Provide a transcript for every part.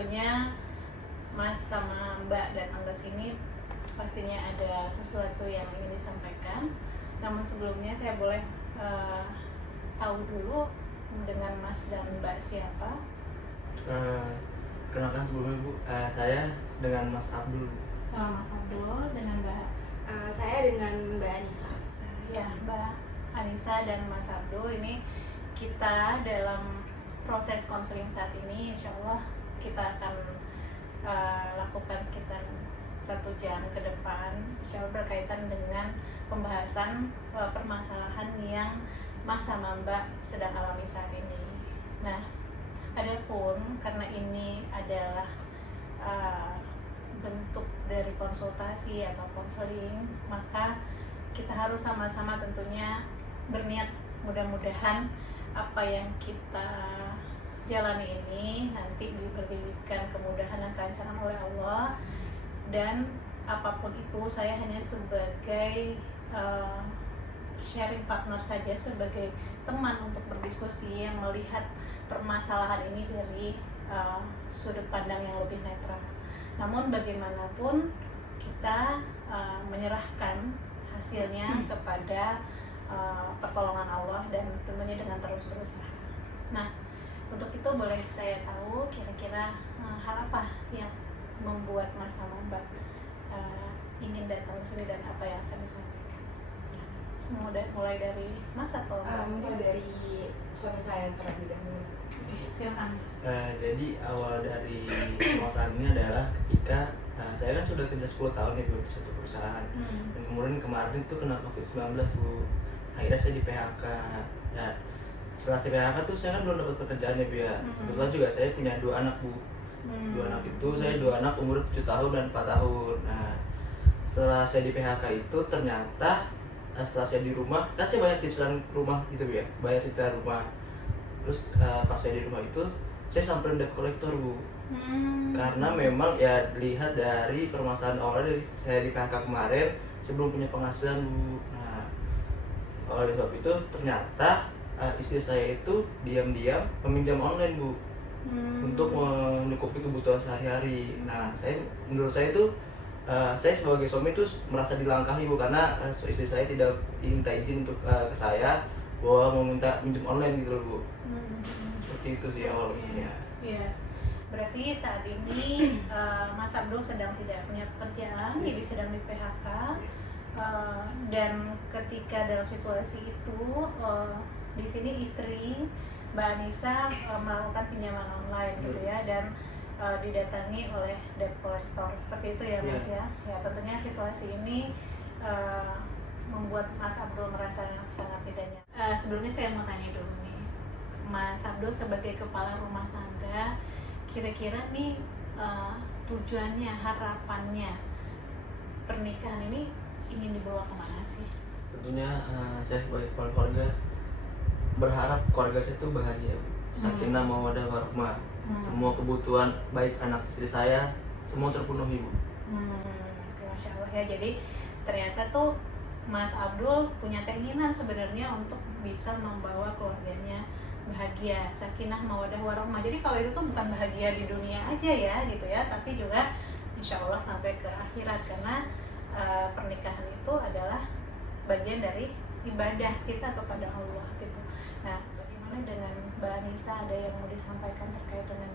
tentunya Mas sama Mbak dan Anggas ini pastinya ada sesuatu yang ingin disampaikan. Namun sebelumnya saya boleh tahu dulu dengan Mas dan Mbak siapa? Kenalkan sebelumnya Bu, saya dengan Mas Abdul. Mas Abdul dengan Mbak. Saya dengan Mbak Anissa. Ya, Mbak Anissa dan Mas Abdul ini kita dalam proses konseling saat ini, insya Allah kita akan lakukan sekitar 1 jam ke depan, insya Allah berkaitan dengan pembahasan permasalahan yang Mas sama Mbak sedang alami saat ini. Nah, adapun karena ini adalah bentuk dari konsultasi atau konseling, maka kita harus sama-sama tentunya berniat mudah-mudahan apa yang kita jalani ini nanti diberikan kemudahan dan kelancaran oleh Allah. Dan apapun itu saya hanya sebagai sharing partner saja, sebagai teman untuk berdiskusi yang melihat permasalahan ini dari sudut pandang yang lebih netral. Namun bagaimanapun kita menyerahkan hasilnya kepada pertolongan Allah dan tentunya dengan terus berusaha. Nah, untuk itu boleh saya tahu kira-kira hal apa yang membuat Mas sama Mbak ingin datang ke sini dan apa yang akan disampaikan? Semua mulai dari Mas atau Mbak? Mungkin dari suami saya terlebih dahulu. Silakan Mas. Jadi awal dari permasalahan ini adalah ketika saya kan sudah kerja 10 tahun nih Bu di satu perusahaan. Dan kemudian kemarin itu kena COVID-19 Bu. Akhirnya saya di PHK. Ya, setelah saya PHK tuh saya kan belum dapat pekerjaan ya Bu ya. Kebetulan juga saya punya 2 anak Bu. 2 anak itu, saya 2 anak umur 7 tahun dan 4 tahun. Nah, setelah saya di PHK itu ternyata setelah saya di rumah, kan saya banyak cicilan rumah gitu Bu ya, bayar cicilan rumah. Terus pas saya di rumah itu, saya samperin debt collector Bu. Karena memang ya dilihat dari permasalahan awal dari saya di PHK kemarin, saya belum punya penghasilan Bu. Nah, oleh sebab itu ternyata istri saya itu diam-diam meminjam online Bu. Untuk menutupi kebutuhan sehari-hari. Nah, menurut saya itu saya sebagai suami itu merasa dilangkahi Bu, karena istri saya tidak minta izin untuk ke saya bahwa mau minta minjem online gitu loh Bu. Seperti itu sih awalnya. Iya. Berarti saat ini Mas Abdul sedang tidak punya pekerjaan, jadi sedang di PHK. Dan ketika dalam situasi itu di sini istri Mbak Anissa melakukan pinjaman online gitu ya, dan didatangi oleh debt collector seperti itu ya Mas ya. Ya tentunya situasi ini membuat Mas Abdul merasa sangat tidak nyaman. Sebelumnya saya mau tanya dulu nih, Mas Abdul sebagai kepala rumah tangga, kira-kira nih tujuannya, harapannya pernikahan ini ingin dibawa kemana sih? Tentunya saya sebagai kepala keluarga berharap keluarga saya itu bahagia, sakinah mawaddah warahmah. Semua kebutuhan baik anak istri saya semua terpenuhi Bu. Oke, Masya Allah ya. Jadi ternyata tuh Mas Abdul punya keinginan sebenarnya untuk bisa membawa keluarganya bahagia, sakinah mawaddah warahmah. Jadi kalau itu tuh bukan bahagia di dunia aja ya gitu ya, tapi juga insya Allah sampai ke akhirat, karena pernikahan itu adalah bagian dari ibadah kita kepada Allah gitu. Nah, bagaimana dengan Mbak Anissa, ada yang mau disampaikan terkait dengan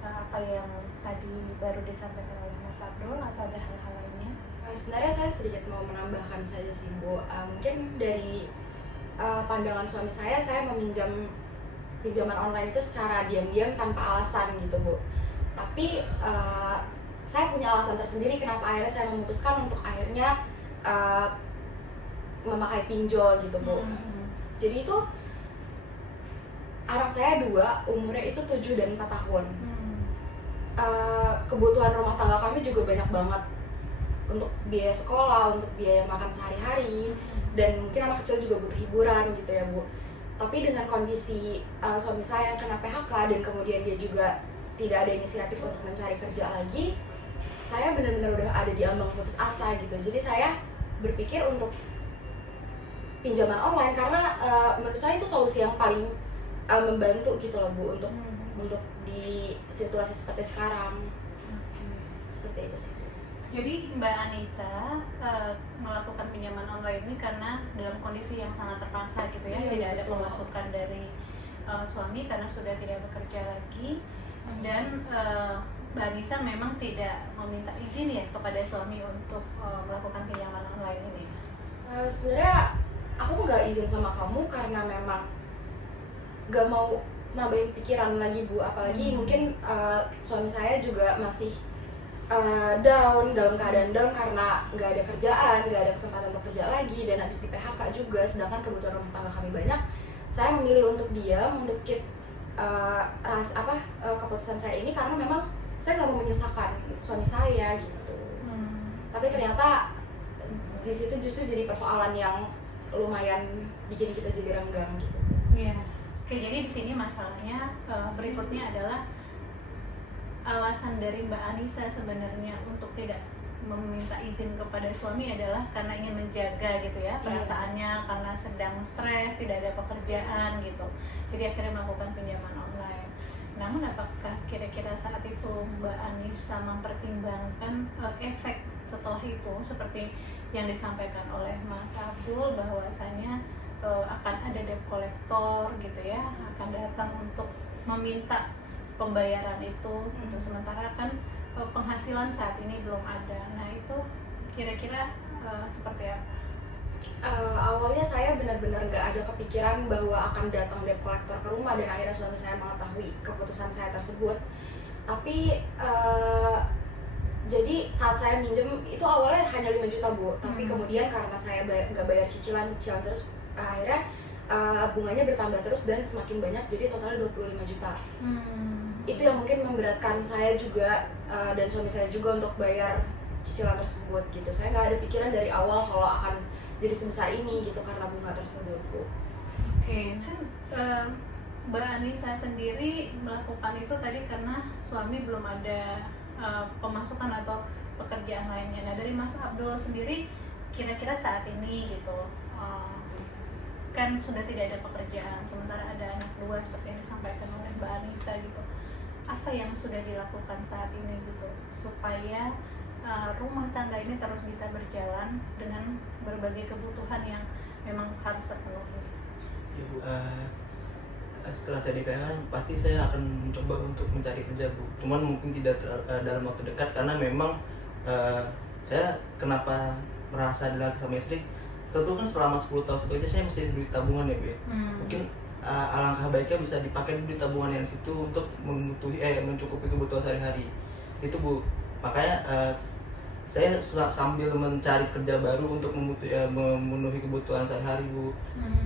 apa yang tadi baru disampaikan oleh Mas Abdul, atau ada hal-hal lainnya? Sebenarnya saya sedikit mau menambahkan saja sih Bu. Mungkin dari pandangan suami saya meminjam pinjaman online itu secara diam-diam tanpa alasan gitu Bu. Tapi saya punya alasan tersendiri kenapa akhirnya saya memutuskan untuk akhirnya memakai pinjol gitu Bu. Jadi itu anak saya 2, umurnya itu 7 dan 4 tahun. Kebutuhan rumah tangga kami juga banyak banget, untuk biaya sekolah, untuk biaya makan sehari-hari, dan mungkin anak kecil juga butuh hiburan gitu ya Bu. Tapi dengan kondisi suami saya yang kena PHK dan kemudian dia juga tidak ada inisiatif untuk mencari kerja lagi, saya benar-benar udah ada di ambang putus asa gitu. Jadi saya berpikir untuk pinjaman online karena menurut saya itu solusi yang paling membantu gitu loh Bu, untuk di situasi seperti sekarang. Seperti itu sih. Jadi Mbak Anissa melakukan pinjaman online ini karena dalam kondisi yang sangat terpaksa gitu ya, tidak ada betul. pemasukan dari suami karena sudah tidak bekerja lagi, dan Mbak Anissa memang tidak meminta izin ya kepada suami untuk melakukan pinjaman online ini. Sebenarnya aku nggak izin sama kamu karena memang nggak mau nambahin pikiran lagi Bu, apalagi mungkin suami saya juga masih down, dalam keadaan down karena nggak ada kerjaan, nggak ada kesempatan untuk kerja lagi, dan habis di PHK juga, sedangkan kebutuhan rumah tangga kami banyak. Saya memilih untuk diam, untuk keep keputusan saya ini karena memang saya nggak mau menyusahkan suami saya gitu. Tapi ternyata di situ justru jadi persoalan yang lumayan bikin kita jadi renggang gitu. Iya. Oke, jadi di sini masalahnya berikutnya adalah alasan dari Mbak Anissa sebenarnya untuk tidak meminta izin kepada suami adalah karena ingin menjaga gitu ya perasaannya, karena sedang stres, tidak ada pekerjaan gitu. Jadi akhirnya melakukan pinjaman online. Namun apakah kira-kira saat itu Mbak Anissa mempertimbangkan efek setelah itu seperti yang disampaikan oleh Mas Abdul bahwasanya akan ada debt collector gitu ya, akan datang untuk meminta pembayaran itu gitu. Sementara kan penghasilan saat ini belum ada. Nah itu kira-kira seperti apa? Awalnya saya benar-benar nggak ada kepikiran bahwa akan datang debt collector ke rumah, dan akhirnya suami saya mengetahui keputusan saya tersebut. Tapi jadi saat saya minjem itu awalnya hanya 5 juta Bu, tapi kemudian karena saya nggak bayar cicilan terus, akhirnya bunganya bertambah terus dan semakin banyak, jadi totalnya 25 juta. Itu yang mungkin memberatkan saya juga dan suami saya juga untuk bayar cicilan tersebut gitu. Saya nggak ada pikiran dari awal kalau akan jadi sebesar ini gitu karena bunga tersebut Bu. Oke, kan Mbak Anissa sendiri melakukan itu tadi karena suami belum ada pemasukan atau pekerjaan lainnya. Nah dari Mas Abdul sendiri kira-kira saat ini gitu kan sudah tidak ada pekerjaan, sementara ada anak 2 seperti yang disampaikan oleh Mbak Anissa gitu. Apa yang sudah dilakukan saat ini gitu supaya rumah tangga ini terus bisa berjalan dengan berbagai kebutuhan yang memang harus terpenuhi? Ya Bu, setelah saya di PHK pasti saya akan mencoba untuk mencari kerja Bu. Cuman mungkin tidak dalam waktu dekat karena memang saya kenapa merasa dalam sama istri. Tentu kan selama 10 tahun seperti saya masih ada duit tabungan ya Bu ya. Mungkin alangkah baiknya bisa dipakai duit tabungan yang situ untuk mencukupi kebutuhan sehari-hari. Itu Bu. Makanya saya sambil mencari kerja baru untuk memenuhi kebutuhan sehari-hari Bu.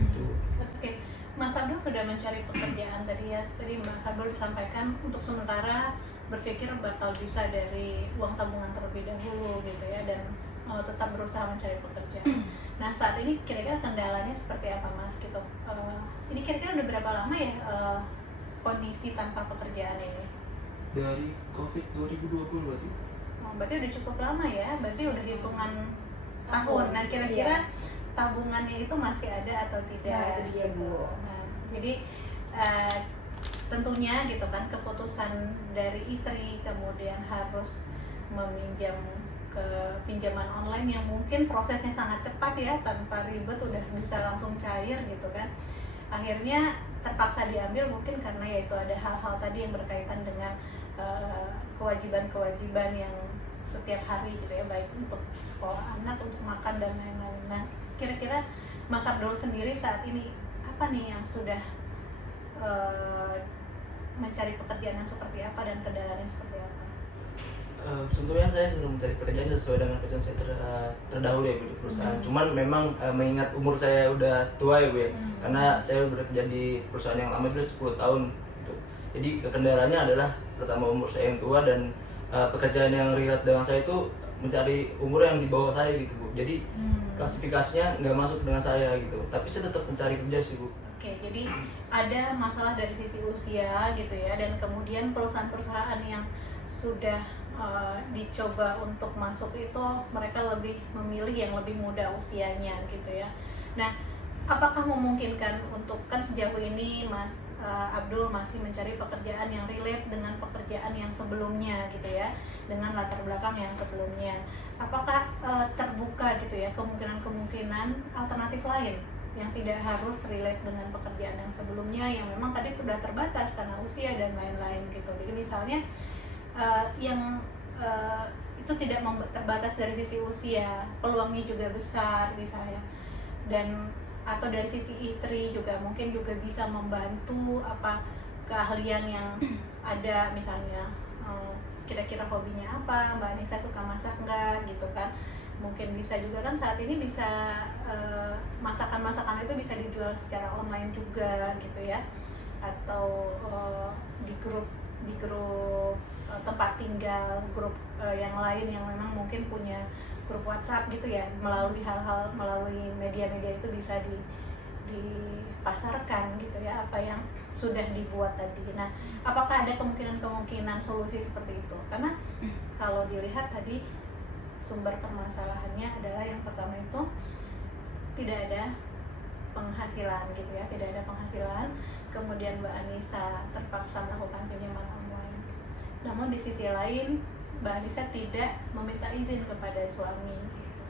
Gitu. Oke. Mas Abdul sudah mencari pekerjaan tadi ya. Tadi Mas Abdul disampaikan untuk sementara berpikir bakal bisa dari uang tabungan terlebih dahulu gitu ya, dan tetap berusaha mencari pekerjaan. Nah saat ini kira-kira kendalanya seperti apa Mas gitu? Ini kira-kira udah berapa lama ya kondisi tanpa pekerjaan ini? Dari Covid 2020 berarti? Berarti udah cukup lama ya, berarti udah hitungan tahun. Nah kira-kira tabungannya itu masih ada atau tidak? Nah itu dia Bu. Nah, jadi tentunya gitu kan keputusan dari istri kemudian harus meminjam ke pinjaman online yang mungkin prosesnya sangat cepat ya, tanpa ribet udah bisa langsung cair gitu kan. Akhirnya terpaksa diambil mungkin karena yaitu ada hal-hal tadi yang berkaitan dengan kewajiban-kewajiban yang setiap hari gitu ya, baik untuk sekolah anak, untuk makan dan lain-lain. Nah kira-kira Mas Abdul sendiri saat ini apa nih yang sudah mencari pekerjaan yang seperti apa dan kendalanya seperti apa? Tentunya saya sudah mencari pekerjaan sesuai dengan pekerjaan saya terdahulu ya Bu di perusahaan. Cuman memang mengingat umur saya udah tua ya Bu ya, karena saya udah kerja di perusahaan yang lama itu 10 tahun gitu. Jadi kendalanya adalah pertama umur saya yang tua, dan pekerjaan yang relate dengan saya itu mencari umur yang di bawah saya gitu Bu. Jadi klasifikasinya nggak masuk dengan saya gitu, tapi saya tetap mencari kerja sih Bu. Oke, jadi ada masalah dari sisi usia gitu ya, dan kemudian perusahaan-perusahaan yang sudah dicoba untuk masuk itu mereka lebih memilih yang lebih muda usianya gitu ya. Nah apakah memungkinkan untuk, kan sejauh ini Mas Abdul masih mencari pekerjaan yang relate dengan pekerjaan yang sebelumnya gitu ya, dengan latar belakang yang sebelumnya. Apakah terbuka gitu ya kemungkinan alternatif lain yang tidak harus relate dengan pekerjaan yang sebelumnya, yang memang tadi sudah terbatas karena usia dan lain-lain gitu. Jadi misalnya yang itu tidak terbatas dari sisi usia, peluangnya juga besar misalnya, dan atau dari sisi istri juga mungkin juga bisa membantu apa keahlian yang ada, misalnya kira-kira hobinya apa, Mbak Anissa suka masak nggak gitu kan, mungkin bisa juga kan saat ini bisa masakan-masakan itu bisa dijual secara online juga gitu ya, atau di grup tempat tinggal, grup yang lain yang memang mungkin punya grup WhatsApp gitu ya, melalui media-media itu bisa dipasarkan gitu ya apa yang sudah dibuat tadi. Nah, apakah ada kemungkinan solusi seperti itu? Karena kalau dilihat tadi sumber permasalahannya adalah yang pertama itu tidak ada penghasilan gitu ya, tidak ada penghasilan. Kemudian Mbak Anissa terpaksa melakukan pinjaman online. Namun di sisi lain Mbak Anissa tidak meminta izin kepada suami gitu.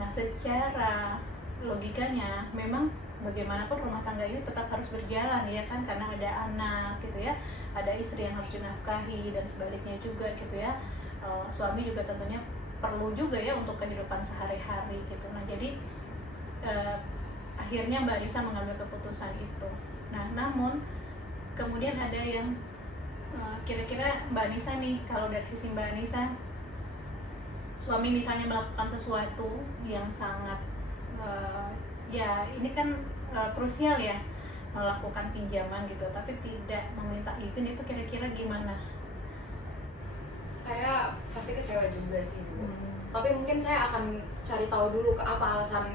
Nah, secara logikanya memang bagaimanapun rumah tangga ini tetap harus berjalan ya kan, karena ada anak gitu ya, ada istri yang harus dinafkahi dan sebaliknya juga gitu ya. Suami juga tentunya perlu juga ya untuk kehidupan sehari-hari gitu. Nah, jadi akhirnya Mbak Anissa mengambil keputusan itu. Nah, namun kemudian ada yang kira-kira Mbak Anissa nih, kalau dari sisi Mbak Anissa, suami misalnya melakukan sesuatu yang sangat ya ini kan krusial ya, melakukan pinjaman gitu tapi tidak meminta izin, itu kira-kira gimana? Saya pasti kecewa juga sih Bu. Tapi mungkin saya akan cari tahu dulu apa alasan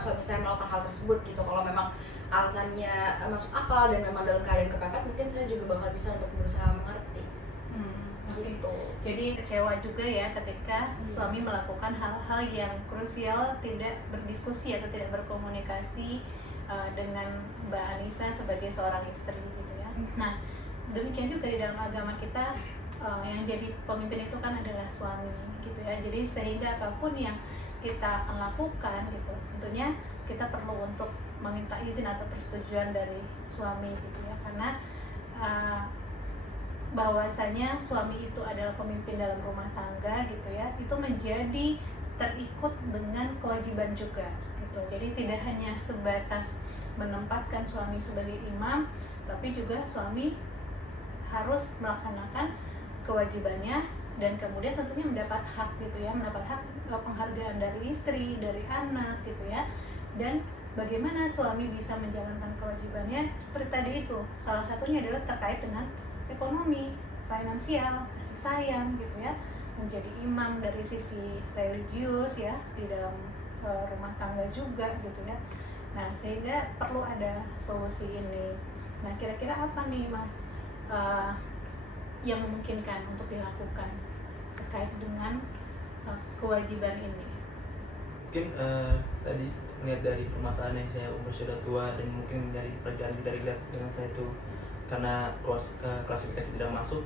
suami saya melakukan hal tersebut gitu. Kalau memang alasannya masuk akal dan memang dalam keadaan kepepet, mungkin saya juga bakal bisa untuk berusaha mengerti. Gitu. Jadi kecewa juga ya ketika suami melakukan hal-hal yang krusial, tidak berdiskusi atau tidak berkomunikasi dengan Mbak Anissa sebagai seorang istri gitu ya. Nah, demikian juga di dalam agama kita, yang jadi pemimpin itu kan adalah suami gitu ya. Jadi sehingga apapun yang kita akan lakukan gitu, tentunya kita perlu untuk meminta izin atau persetujuan dari suami gitu ya, karena bahwasanya suami itu adalah pemimpin dalam rumah tangga gitu ya, itu menjadi terikut dengan kewajiban juga gitu. Jadi tidak hanya sebatas menempatkan suami sebagai imam, tapi juga suami harus melaksanakan kewajibannya dan kemudian tentunya mendapat hak gitu ya, mendapat hak penghargaan dari istri, dari anak gitu ya. Dan bagaimana suami bisa menjalankan kewajibannya seperti tadi itu, salah satunya adalah terkait dengan ekonomi, finansial, kasih sayang gitu ya, menjadi imam dari sisi religius ya di dalam rumah tangga juga gitu ya. Nah, sehingga perlu ada solusi ini. Nah, kira-kira apa nih Mas yang memungkinkan untuk dilakukan terkait dengan kewajiban ini? Mungkin tadi melihat dari permasalahan yang saya umur sudah tua dan mungkin dari perjalanan tidak relate dengan saya itu karena klasifikasi tidak masuk,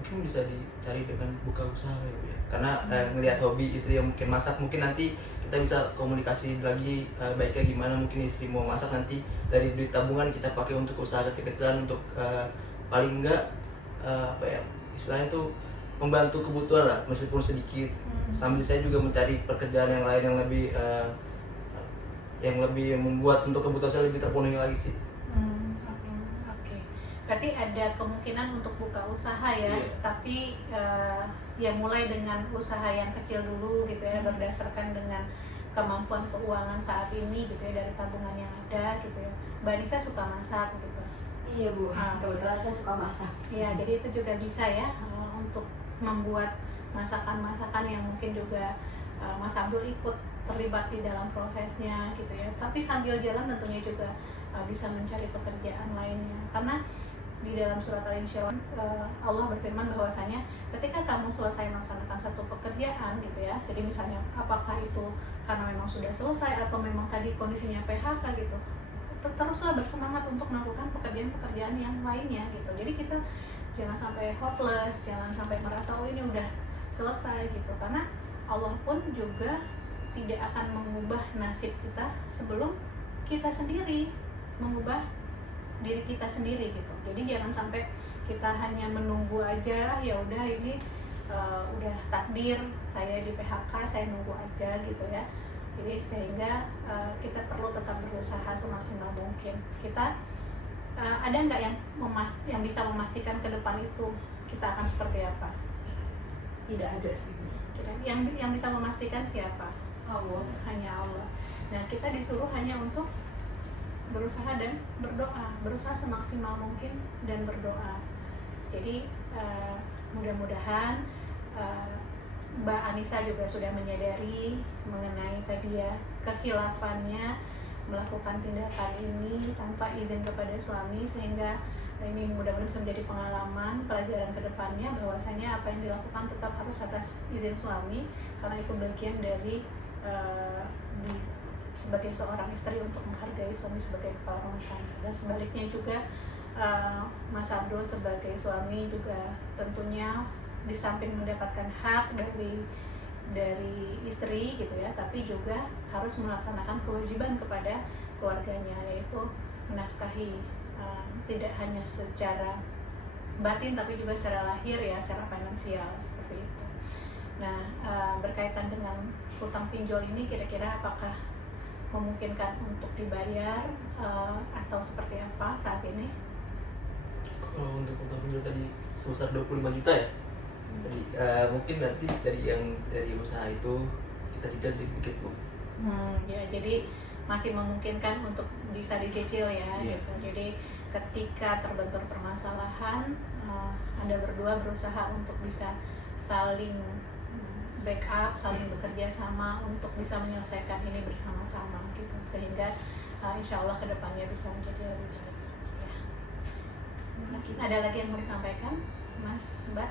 mungkin bisa dicari dengan buka usaha ya Bu ya. Karena ngelihat hobi istri yang mungkin masak, mungkin nanti kita bisa komunikasi lagi baiknya gimana, mungkin istri mau masak nanti dari duit tabungan kita pakai untuk usaha kecil-kecilan untuk paling enggak apa ya istilahnya tuh membantu kebutuhan lah meskipun sedikit. Sambil saya juga mencari pekerjaan yang lain yang lebih membuat untuk kebutuhan saya lebih terpenuhi lagi sih. Berarti ada kemungkinan untuk buka usaha ya, tapi ya mulai dengan usaha yang kecil dulu gitu ya, berdasarkan dengan kemampuan keuangan saat ini gitu ya, dari tabungan yang ada gitu ya. Mbak Anissa suka masak gitu. Iya Bu, kebetulan saya suka masak. Iya, jadi itu juga bisa ya untuk membuat masakan-masakan yang mungkin juga Mas Abdul ikut terlibat di dalam prosesnya gitu ya. Tapi sambil jalan tentunya juga bisa mencari pekerjaan lainnya, karena di dalam surat Al-Insyirah Allah berfirman bahwasanya ketika kamu selesai melaksanakan satu pekerjaan gitu ya, jadi misalnya apakah itu karena memang sudah selesai atau memang tadi kondisinya PHK gitu, teruslah bersemangat untuk melakukan pekerjaan-pekerjaan yang lainnya gitu. Jadi kita jangan sampai hopeless, jangan sampai merasa oh ini udah selesai gitu, karena Allah pun juga tidak akan mengubah nasib kita sebelum kita sendiri mengubah diri kita sendiri gitu. Jadi jangan sampai kita hanya menunggu aja, ya udah ini udah takdir saya di PHK, saya nunggu aja gitu ya. Jadi sehingga kita perlu tetap berusaha semaksimal mungkin. Kita ada nggak yang bisa memastikan ke depan itu kita akan seperti apa? Tidak ada sih. Yang bisa memastikan siapa? Allah, hanya Allah. Nah, kita disuruh hanya untuk berusaha dan berdoa, berusaha semaksimal mungkin dan berdoa. Jadi mudah-mudahan Mbak Anissa juga sudah menyadari mengenai tadi ya kehilafannya melakukan tindakan ini tanpa izin kepada suami, sehingga ini mudah-mudahan bisa menjadi pengalaman pelajaran kedepannya bahwasanya apa yang dilakukan tetap harus atas izin suami, karena itu bagian dari sebagai seorang istri untuk menghargai suami sebagai kepala rumah tangga. Dan sebaliknya juga Mas Abdul sebagai suami juga tentunya di samping mendapatkan hak dari istri gitu ya, tapi juga harus melaksanakan kewajiban kepada keluarganya, yaitu menafkahi tidak hanya secara batin tapi juga secara lahir ya, secara finansial seperti itu. Nah, berkaitan dengan hutang pinjol ini kira-kira apakah memungkinkan untuk dibayar atau seperti apa saat ini? Kalau untuk hutang pinjol tadi sebesar 25 juta ya. Jadi mungkin nanti dari usaha itu kita cicil dikit Bu. Ya, jadi masih memungkinkan untuk bisa dicicil ya, Iya. gitu. Jadi ketika terbentur permasalahan, Anda berdua berusaha untuk bisa saling backup, saling bekerja sama untuk bisa menyelesaikan ini bersama-sama gitu, sehingga insya Allah kedepannya bisa menjadi lebih baik ya. Ada lagi yang mau disampaikan Mas, Mbak?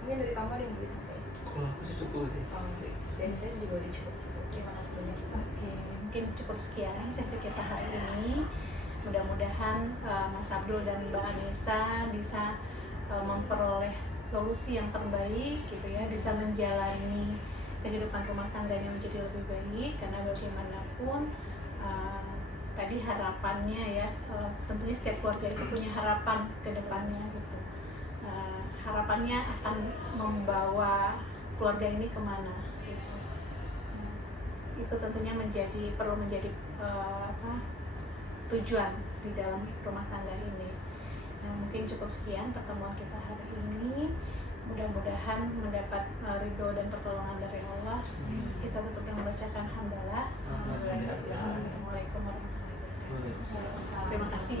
Mungkin dari kamu ada yang mau disampaikan? Kalau aku sih cukup sih. Dari saya juga udah cukup sih. Terima kasih banyak. Oke, mungkin cukup sekian sesi kita hari ini. Mudah-mudahan Mas Abdul dan Mbak Anissa bisa memperoleh solusi yang terbaik gitu ya, bisa menjalani kehidupan rumah tangganya menjadi lebih baik, karena bagaimanapun tadi harapannya ya, tentunya setiap keluarga itu punya harapan ke depannya gitu. Harapannya akan membawa keluarga ini kemana gitu. Itu tentunya perlu menjadi tujuan di dalam rumah tangga ini. Nah, mungkin cukup sekian pertemuan kita hari ini. Mudah-mudahan mendapat ridho dan pertolongan dari Allah. Kita tutup dengan membacakan hamdalah. Assalamualaikum warahmatullahi wabarakatuh. Terima kasih.